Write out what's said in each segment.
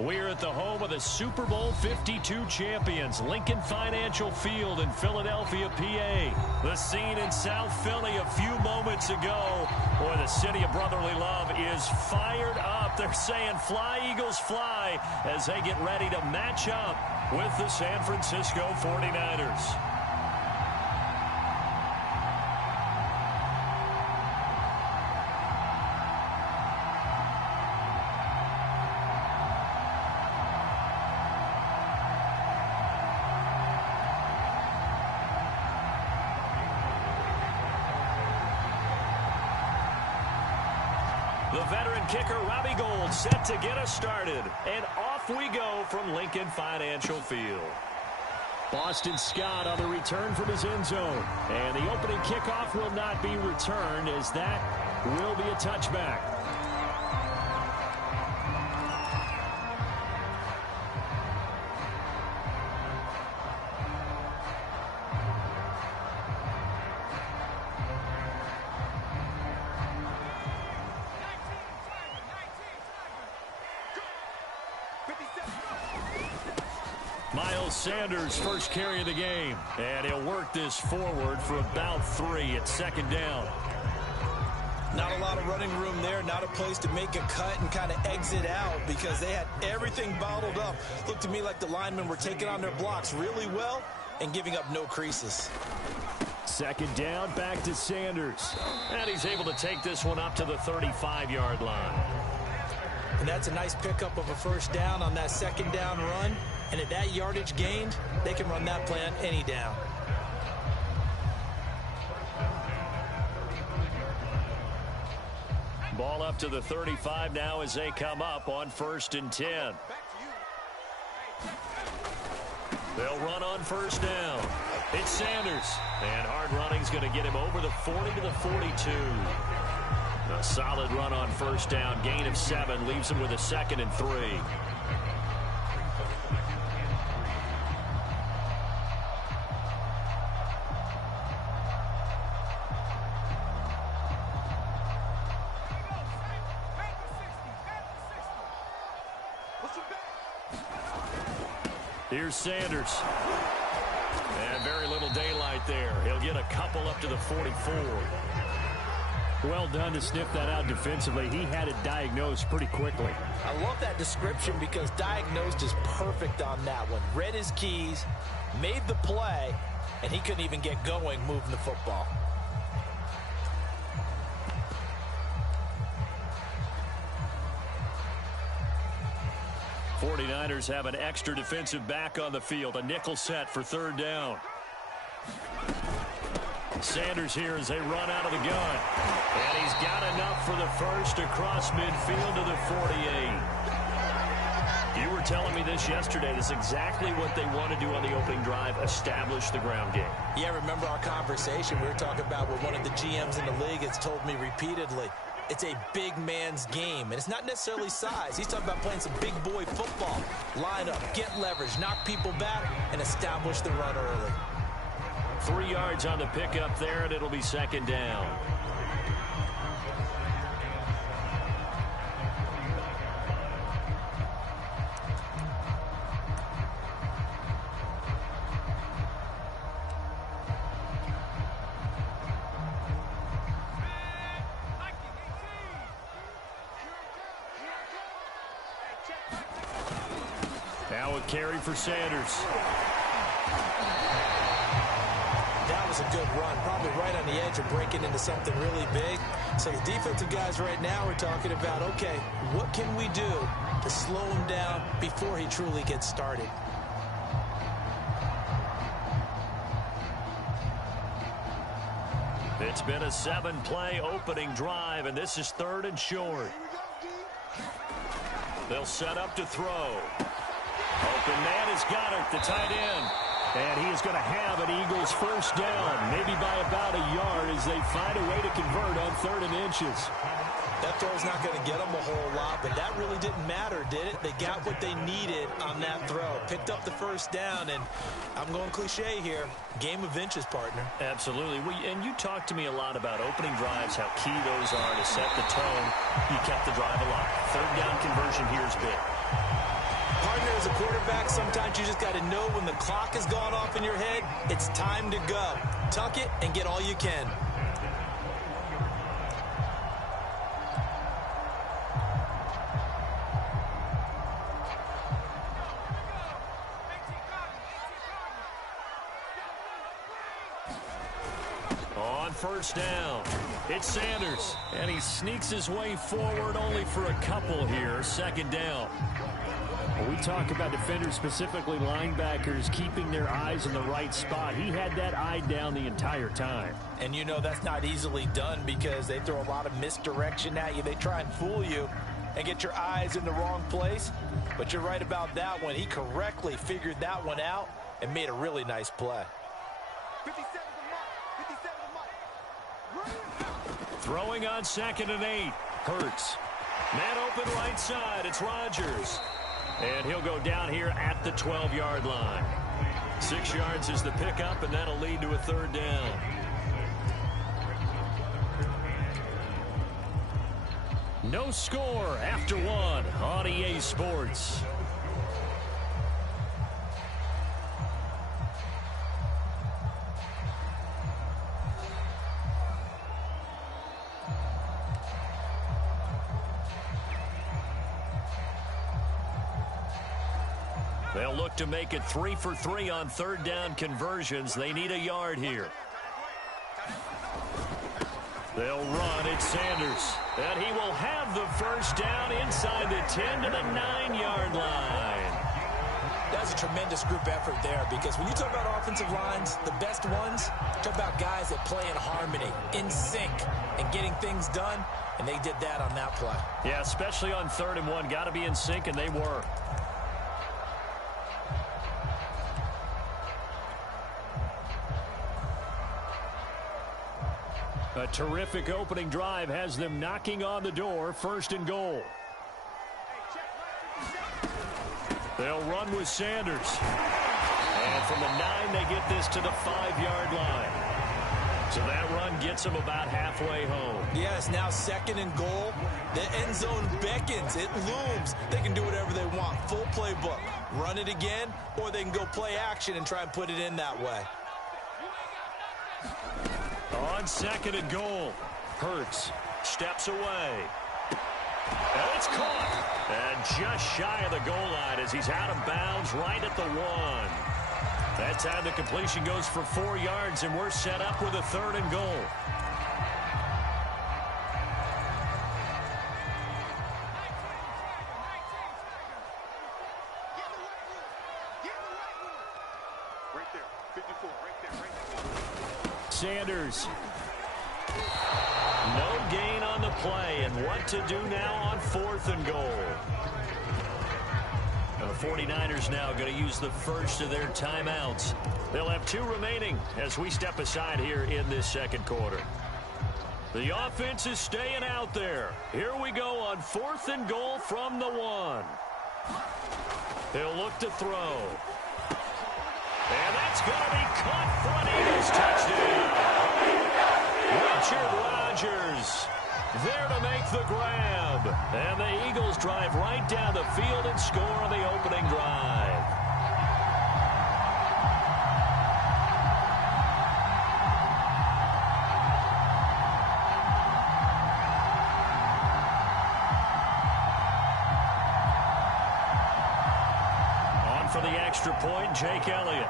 We're at the home of the Super Bowl 52 champions, Lincoln Financial Field in Philadelphia, PA. The scene in South Philly a few moments ago. Boy, the city of brotherly love is fired up. They're saying, "Fly, Eagles, fly," as they get ready to match up with the San Francisco 49ers. The veteran kicker, Robbie Gould, set to get us started. And off we go from Lincoln Financial Field. Boston Scott on the return from his end zone. And the opening kickoff will not be returned, as that will be a touchback. Miles Sanders first carry of the game, and he'll work this forward for about 3 at second down. Not a lot of running room there, not a place to make a cut and kind of exit out because they had everything bottled up. Looked to me like the linemen were taking on their blocks really well and giving up no creases. Second down, back to Sanders. And he's able to take this one up to the 35-yard line. And that's a nice pickup of a first down on that second down run. And at that yardage gained, they can run that play on any down. Ball up to the 35 now as they come up on 1st and 10. They'll run on first down. It's Sanders. And hard running's going to get him over the 40 to the 42. A solid run on first down. Gain of 7 leaves him with a 2nd and 3. Here's Sanders. And very little daylight there. He'll get a couple up to the 44. Well done to sniff that out defensively. He had it diagnosed pretty quickly. I love that description because diagnosed is perfect on that one. Read his keys, made the play, and he couldn't even get going moving the football. '49ers have an extra defensive back on the field. A nickel set for third down. Sanders here as they run out of the gun. And he's got enough for the first across midfield to the 48. You were telling me this yesterday. This is exactly what they want to do on the opening drive, establish the ground game. Yeah, remember our conversation we were talking about with one of the GMs in the league has told me repeatedly. It's a big man's game, and it's not necessarily size. He's talking about playing some big boy football. Line up, get leverage, knock people back, and establish the run early. 3 yards on the pickup there, and it'll be second down. Now a carry for Sanders. That was a good run, probably right on the edge of breaking into something really big. So the defensive guys right now are talking about, okay, what can we do to slow him down before he truly gets started? It's been a 7-play opening drive, and this is 3rd and short. They'll set up to throw. Open man is Goddard, the tight end. And he is going to have an Eagles first down, maybe by about a yard as they find a way to convert on 3rd and inches. That throw's not going to get them a whole lot, but that really didn't matter, did it? They got what they needed on that throw. Picked up the first down, and I'm going cliche here. Game of inches, partner. Absolutely. And you talked to me a lot about opening drives, how key those are to set the tone. You kept the drive alive. 3rd down conversion here is big. Partner, as a quarterback, sometimes you just got to know when the clock has gone off in your head, it's time to go. Tuck it and get all you can. On first down, it's Sanders, and he sneaks his way forward only for a couple here. Second down. We talk about defenders, specifically linebackers, keeping their eyes in the right spot. He had that eye down the entire time. And you know that's not easily done because they throw a lot of misdirection at you. They try and fool you and get your eyes in the wrong place. But you're right about that one. He correctly figured that one out and made a really nice play. Throwing on 2nd and 8. Hurts. Man open right side. It's Rodgers. And he'll go down here at the 12-yard line. 6 yards is the pickup, and that'll lead to a third down. No score after one on EA Sports. They'll look to make it 3 for 3 on third down conversions. They need a yard here. They'll run. It's Sanders. And he will have the first down inside the 10 to the 9-yard line. That's a tremendous group effort there because when you talk about offensive lines, the best ones, talk about guys that play in harmony, in sync, and getting things done, and they did that on that play. Yeah, especially on 3rd and 1. Got to be in sync, and they were. A terrific opening drive has them knocking on the door. 1st and goal. They'll run with Sanders. And from the 9, they get this to the 5-yard line. So that run gets them about halfway home. Yes, now 2nd and goal. The end zone beckons. It looms. They can do whatever they want. Full playbook. Run it again, or they can go play action and try and put it in that way. On 2nd and goal, Hurts steps away. And it's caught. And just shy of the goal line as he's out of bounds right at the 1. That time the completion goes for 4 yards, and we're set up with a 3rd and goal. Sanders. No gain on the play, and what to do now on 4th and goal. The 49ers now going to use the first of their timeouts. They'll have 2 remaining as we step aside here in this 2nd quarter. The offense is staying out there. Here we go on 4th and goal from the 1. He'll look to throw. And that's going to be caught for an Eagles touchdown. Richard Rodgers there to make the grab. And the Eagles drive right down the field and score on the opening drive. On for the extra point, Jake Elliott.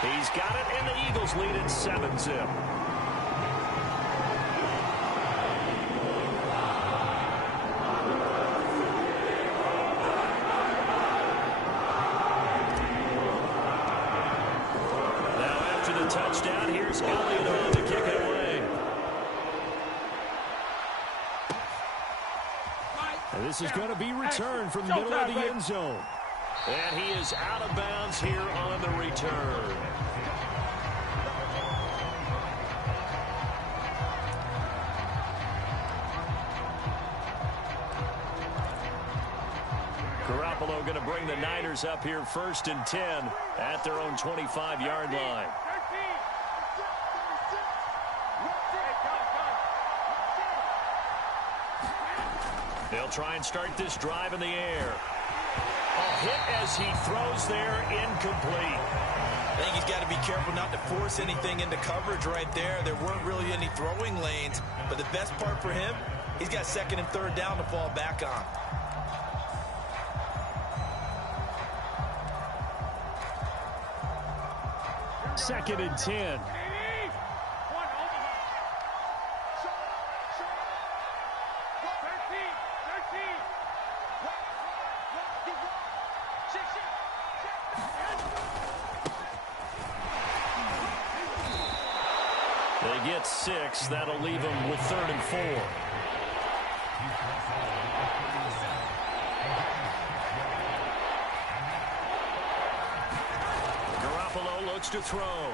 He's got it, and the Eagles lead it 7-0. Now after the touchdown, here's Elliott on to kick it away. And this is going to be returned from the middle of the end zone. And he is out of bounds here on the return. Garoppolo going to bring the Niners up here 1st and 10 at their own 25-yard line. They'll try and start this drive in the air. A hit as he throws there, incomplete. I think he's got to be careful not to force anything into coverage right there. There weren't really any throwing lanes, but the best part for him, he's got second and third down to fall back on. Second and 10. They get 6. That'll leave them with 3rd and 4. Garoppolo looks to throw.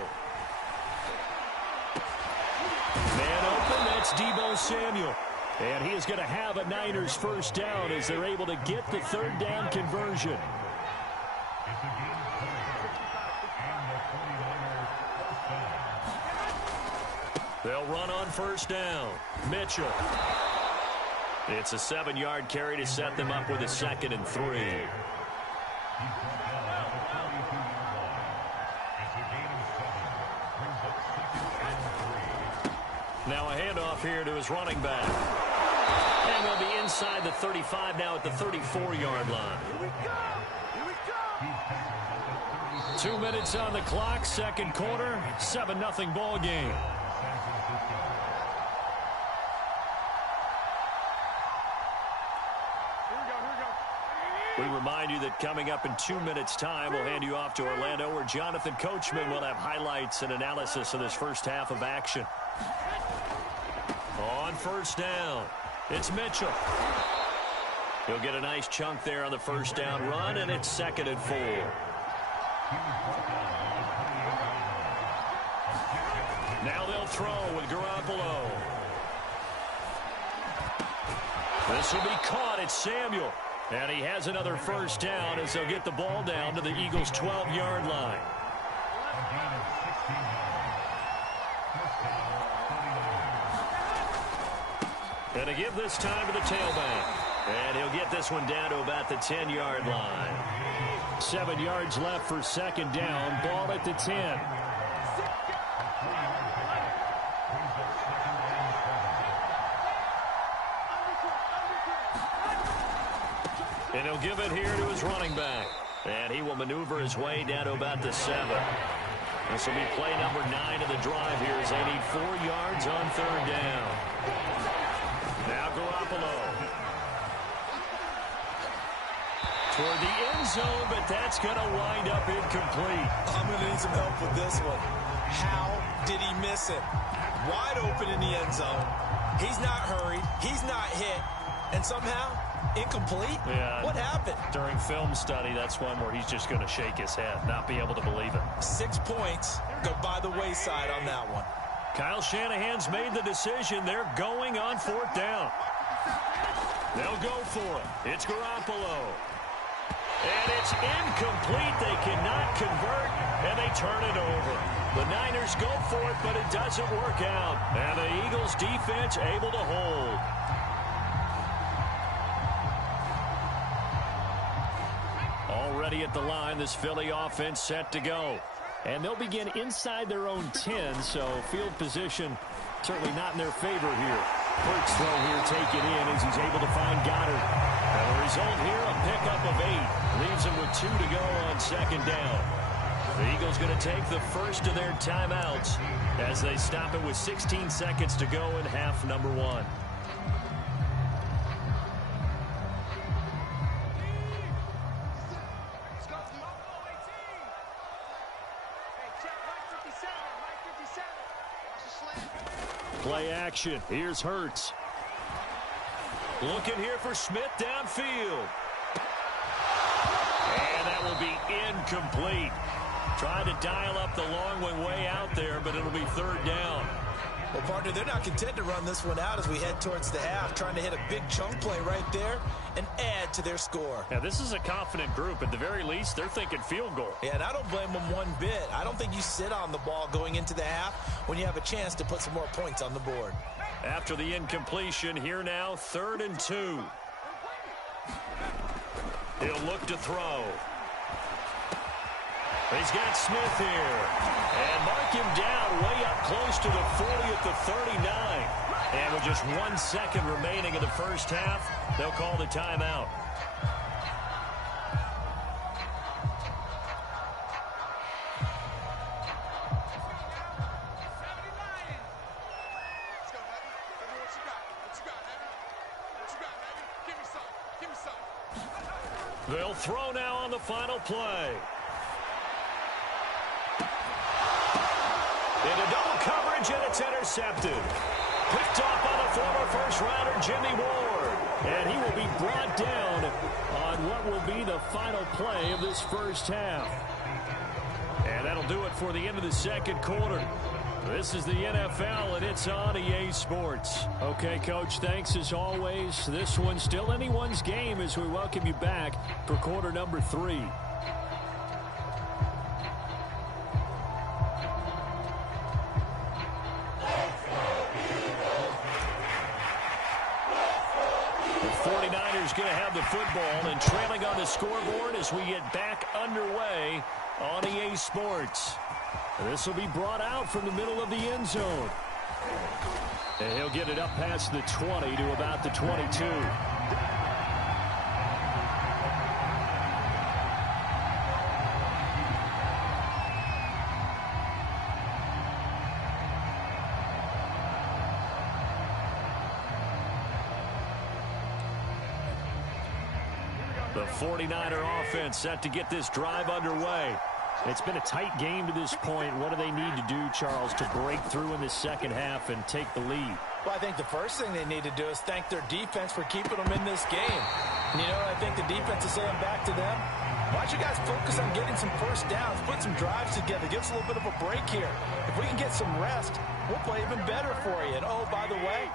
Man open, that's Deebo Samuel. And he is going to have a Niners first down as they're able to get the 3rd down conversion. They'll run on first down. Mitchell. It's a 7-yard carry to set them up with a 2nd and 3. Now a handoff here to his running back. And they'll be inside the 35 now at the 34-yard line. Here we go! Here we go! 2 minutes on the clock, second quarter, 7-0 ball game. We remind you that coming up in 2 minutes' time, we'll hand you off to Orlando, where Jonathan Coachman will have highlights and analysis of this first half of action. On first down, it's Mitchell. He'll get a nice chunk there on the first down run, and it's 2nd and 4. Now they'll throw with Garoppolo. This will be caught. It's Samuel. And he has another first down as they'll get the ball down to the Eagles' 12-yard line. And to give this time to the tailback. And he'll get this one down to about the 10-yard line. 7 yards left for 2nd down. Ball at the 10. And he'll give it here to his running back. And he will maneuver his way down to about the 7. This will be play number 9 of the drive here as they need 4 yards on 3rd down. Now Garoppolo. Toward the end zone, but that's going to wind up incomplete. I'm going to need some help with this one. How did he miss it? Wide open in the end zone. He's not hurried. He's not hit. And somehow, incomplete? Yeah. What happened? During film study, that's one where he's just going to shake his head, not be able to believe it. 6 points go by the wayside on that one. Kyle Shanahan's made the decision. They're going on 4th down. They'll go for it. It's Garoppolo. And it's incomplete. They cannot convert, and they turn it over. The Niners go for it, but it doesn't work out. And the Eagles defense able to hold. Already at the line, this Philly offense set to go. And they'll begin inside their own 10, so field position certainly not in their favor here. Burke's throw here taken in as he's able to find Goddard. And the result here, a pickup of 8. Leaves him with 2 to go on 2nd down. The Eagles going to take the first of their timeouts as they stop it with 16 seconds to go in half number 1. Play action. Here's Hurts. Looking here for Smith downfield. And that will be incomplete. Trying to dial up the long way out there, but it'll be 3rd down. Well, partner, they're not content to run this one out as we head towards the half, trying to hit a big chunk play right there and add to their score. Now, this is a confident group. At the very least, they're thinking field goal. Yeah, and I don't blame them one bit. I don't think you sit on the ball going into the half when you have a chance to put some more points on the board. After the incompletion, here now, 3rd and 2. He'll look to throw. He's got Smith here. And mark him down way up close to the 40 at the 39. And with just 1 second remaining in the first half, they'll call the timeout. They'll throw now on the final play. Into double coverage, and it's intercepted. Picked off by the former first-rounder Jimmy Ward. And he will be brought down on what will be the final play of this first half. And that'll do it for the end of the second quarter. This is the NFL, and it's on EA Sports. Okay, Coach, thanks as always. This one's still anyone's game as we welcome you back for quarter number 3. The 49ers going to have the football and trailing on the scoreboard as we get back underway on EA Sports. This will be brought out from the middle of the end zone. And he'll get it up past the 20 to about the 22. The 49er offense set to get this drive underway. It's been a tight game to this point. What do they need to do, Charles, to break through in the second half and take the lead? Well, I think the first thing they need to do is thank their defense for keeping them in this game. And you know what I think the defense is saying back to them? Why don't you guys focus on getting some first downs, put some drives together, give us a little bit of a break here. If we can get some rest, we'll play even better for you. And, oh, by the way,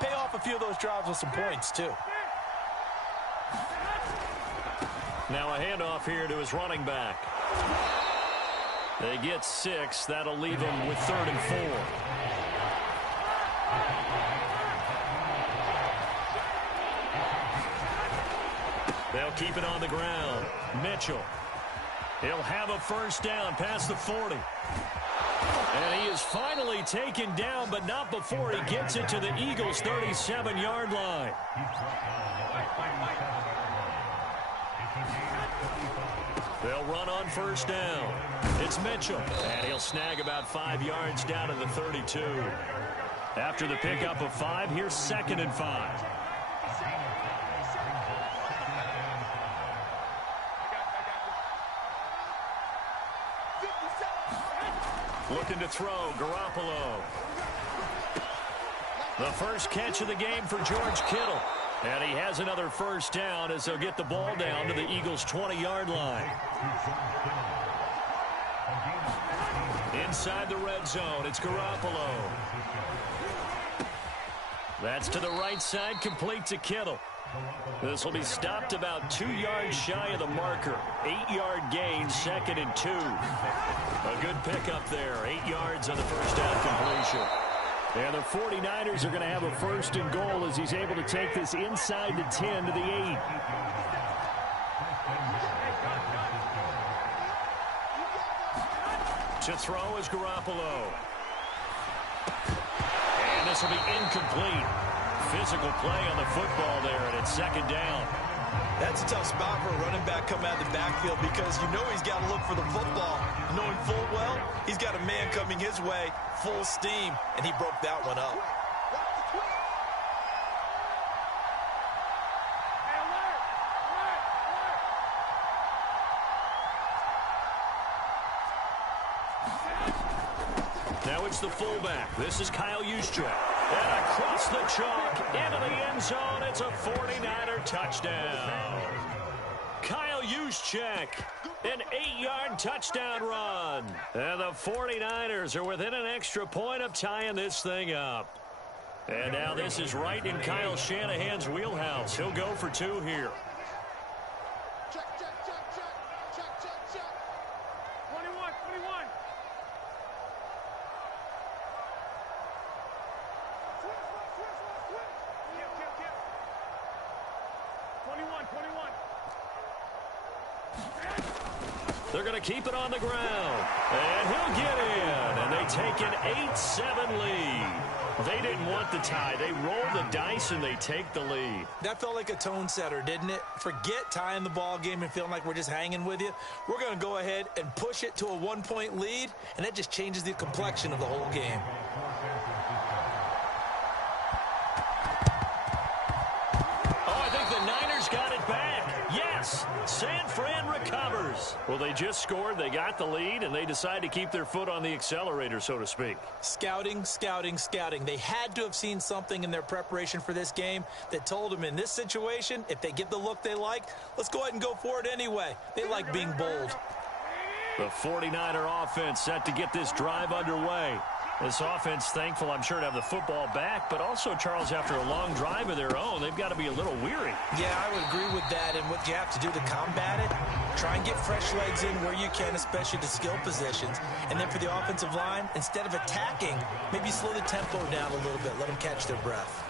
pay off a few of those drives with some points, too. Now a handoff here to his running back. They get 6. That'll leave them with 3rd and 4. They'll keep it on the ground. Mitchell. He'll have a first down past the 40. And he is finally taken down, but not before he gets it to the Eagles' 37-yard line. They'll run on first down. It's Mitchell, and he'll snag about 5 yards down to the 32. After the pickup of 5, here's 2nd and 5. Looking to throw, Garoppolo. The first catch of the game for George Kittle. And he has another first down as they'll get the ball down to the Eagles' 20-yard line. Inside the red zone, it's Garoppolo. That's to the right side, complete to Kittle. This will be stopped about 2 yards shy of the marker. 8-yard gain, 2nd and 2. A good pickup there, 8 yards on the first down completion. And the 49ers are going to have a 1st and goal as he's able to take this inside the 10 to the 8. To throw is Garoppolo. And this will be incomplete. Physical play on the football there, and it's 2nd down. That's a tough spot for a running back coming out of the backfield because you know he's got to look for the football, knowing full well he's got a man coming his way, full steam, and he broke that one up. Now it's the fullback. This is Kyle Juszczyk. And across the chalk, into the end zone, it's a 49er touchdown. Kyle Juszczyk, an 8-yard touchdown run. And the 49ers are within an extra point of tying this thing up. And now this is right in Kyle Shanahan's wheelhouse. He'll go for 2 here. They're going to keep it on the ground. And he'll get in. And they take an 8-7 lead. They didn't want the tie. They roll the dice and they take the lead. That felt like a tone setter, didn't it? Forget tying the ball game and feeling like we're just hanging with you. We're going to go ahead and push it to a 1-point lead, and that just changes the complexion of the whole game. Oh, I think the Niners got it back. Yes, San Fran recovers. Well, they just scored, they got the lead, and they decide to keep their foot on the accelerator, so to speak. Scouting, scouting, scouting. They had to have seen something in their preparation for this game that told them in this situation, if they get the look they like, let's go ahead and go for it anyway. They like being bold. The 49er offense set to get this drive underway. This offense, thankful, I'm sure, to have the football back, but also, Charles, after a long drive of their own, they've got to be a little weary. Yeah, I would agree with that, and what you have to do to combat it, try and get fresh legs in where you can, especially the skill positions. And then for the offensive line, instead of attacking, maybe slow the tempo down a little bit, let them catch their breath.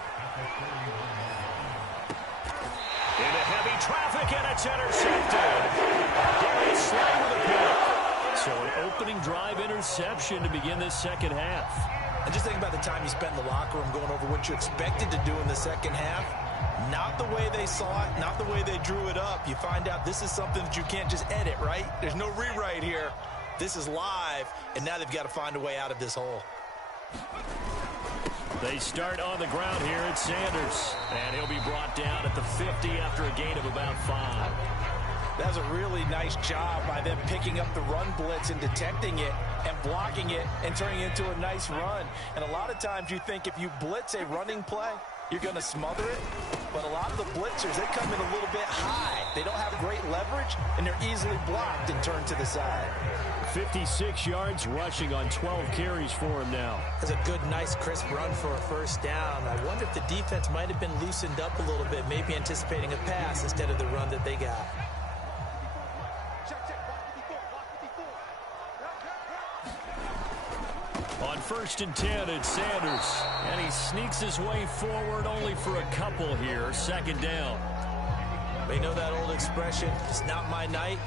Into heavy traffic, and it's intercepted. Darius Slay with a pick. So an opening drive interception to begin this second half. And just think about the time you spend in the locker room going over what you expected to do in the second half. Not the way they saw it, not the way they drew it up. You find out this is something that you can't just edit, right? There's no rewrite here. This is live, and now they've got to find a way out of this hole. They start on the ground here at Sanders, and he'll be brought down at the 50 after a gain of about 5. That was a really nice job by them picking up the run blitz and detecting it and blocking it and turning it into a nice run. And a lot of times you think if you blitz a running play, you're going to smother it. But a lot of the blitzers, they come in a little bit high. They don't have great leverage, and they're easily blocked and turned to the side. 56 yards rushing on 12 carries for him now. That's a good, nice, crisp run for a first down. I wonder if the defense might have been loosened up a little bit, maybe anticipating a pass instead of the run that they got. On 1st and 10, it's Sanders. And he sneaks his way forward only for a couple here. 2nd down. They know that old expression, it's not my night.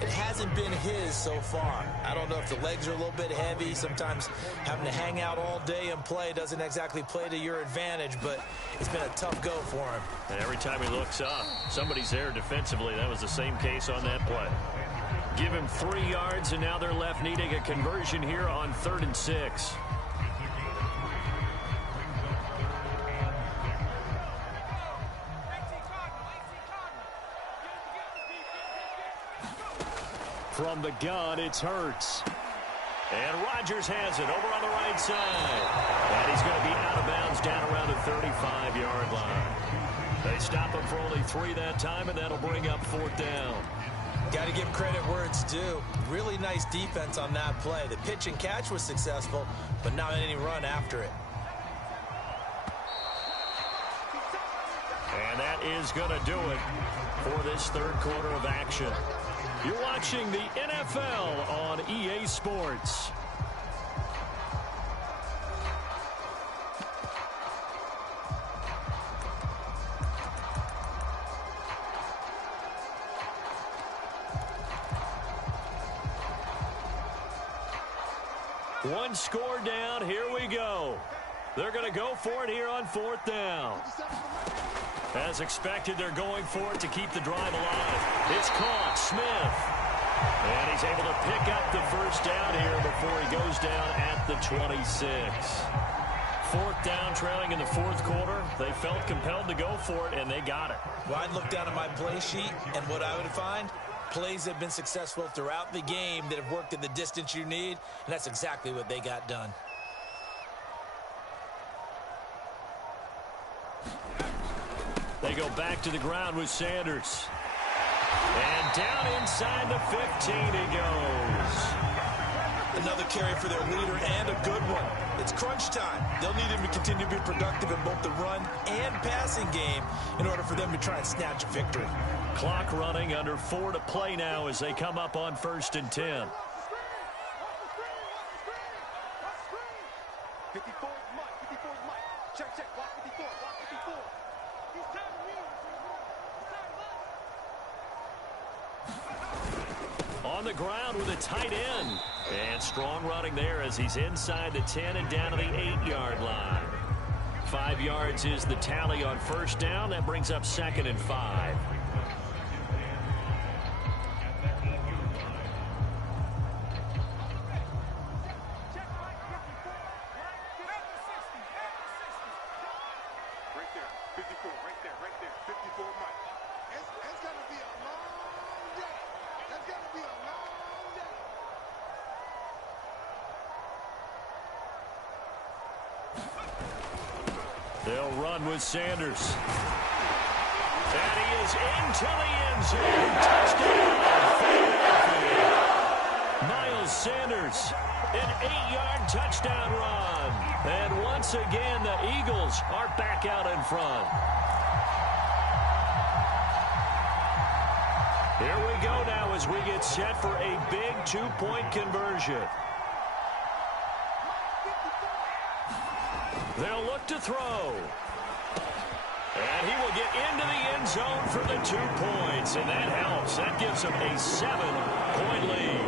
It hasn't been his so far. I don't know if the legs are a little bit heavy. Sometimes having to hang out all day and play doesn't exactly play to your advantage, but it's been a tough go for him. And every time he looks up, somebody's there defensively. That was the same case on that play. Give him 3 yards, and now they're left needing a conversion here on 3rd and 6. From the gun, it's Hurts. And Rodgers has it over on the right side. And he's going to be out of bounds down around the 35-yard line. They stop him for only 3 that time, and that'll bring up 4th down. Got to give credit where it's due. Really nice defense on that play. The pitch and catch was successful, but not any run after it. And that is going to do it for this 3rd quarter of action. You're watching the NFL on EA Sports. One score down. Here we go. They're going to go for it here on 4th down. As expected, they're going for it to keep the drive alive. It's caught. Smith. And he's able to pick up the 1st down here before he goes down at the 26. 4th down, trailing in the 4th quarter. They felt compelled to go for it, and they got it. Well, I'd look down at my play sheet, and what I would find, plays have been successful throughout the game that have worked in the distance you need, and that's exactly what they got done. They go back to the ground with Sanders. And down inside the 15 he goes. Another carry for their leader and a good one. It's crunch time. They'll need him to continue to be productive in both the run and passing game in order for them to try and snatch a victory. Clock running, under 4 to play now as they come up on 1st and 10. 54 is Mike. 54 is Mike. Check, check. Block 54. Block 54. He's tagging me. On on the ground with a tight end. And strong running there as he's inside the 10 and down to the 8-yard line. 5 yards is the tally on first down. That brings up 2nd and 5. They'll run with Sanders. And he is into the end zone. Touchdown, Philadelphia. Miles Sanders, an 8-yard touchdown run. And once again, the Eagles are back out in front. Here we go now as we get set for a big 2-point conversion. They'll look to throw. And he will get into the end zone for the 2 points. And that helps. That gives him a 7-point lead.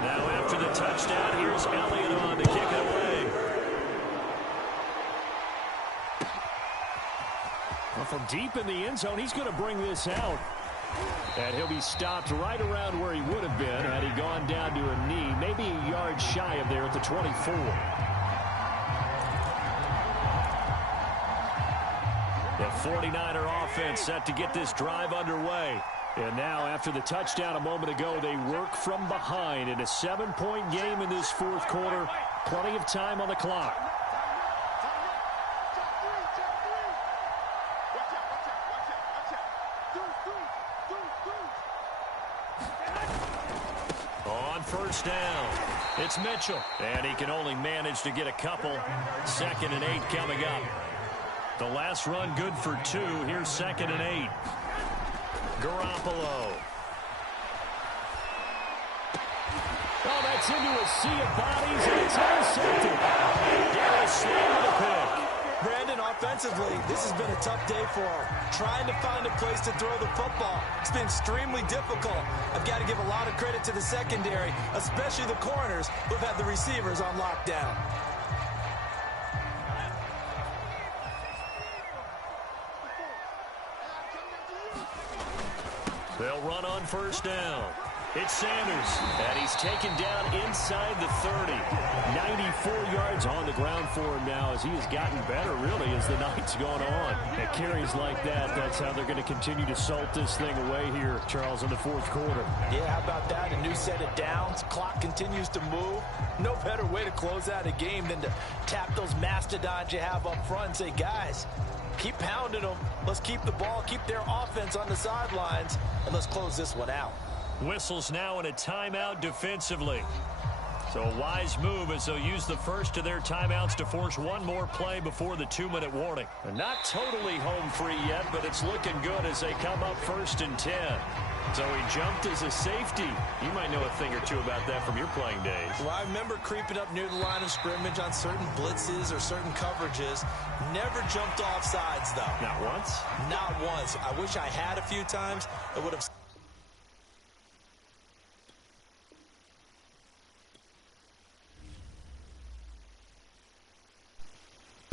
Now after the touchdown, here's Elliott on to kick it away. Well, from deep in the end zone, he's going to bring this out. And he'll be stopped right around where he would have been had he gone down to a knee, maybe a yard shy of there at the 24. The 49er offense set to get this drive underway. And now, after the touchdown a moment ago, they work from behind in a 7-point game in this 4th quarter. Plenty of time on the clock. First down. It's Mitchell. And he can only manage to get a couple. 2nd and 8 coming up. The last run good for 2. Here's 2nd and 8. Garoppolo. Oh, that's into a sea of bodies, and it's intercepted. Darius Slay with a pick. Brandon, offensively, this has been a tough day for him. Trying to find a place to throw the football. It's been extremely difficult. I've got to give a lot of credit to the secondary, especially the corners who've had the receivers on lockdown. They'll run on first down. It's Sanders, and he's taken down inside the 30. 94 yards on the ground for him now as he has gotten better, really, as the night's gone on. At carries like that, that's how they're going to continue to salt this thing away here, Charles, in the 4th quarter. Yeah, how about that? A new set of downs. Clock continues to move. No better way to close out a game than to tap those mastodons you have up front and say, guys, keep pounding them. Let's keep the ball, keep their offense on the sidelines, and let's close this one out. Whistles now in a timeout defensively. So a wise move as they'll use the first of their timeouts to force one more play before the 2-minute warning. They're not totally home free yet, but it's looking good as they come up 1st and 10. So he jumped as a safety. You might know a thing or two about that from your playing days. Well, I remember creeping up near the line of scrimmage on certain blitzes or certain coverages. Never jumped off sides, though. Not once? Not once. I wish I had a few times. It would have...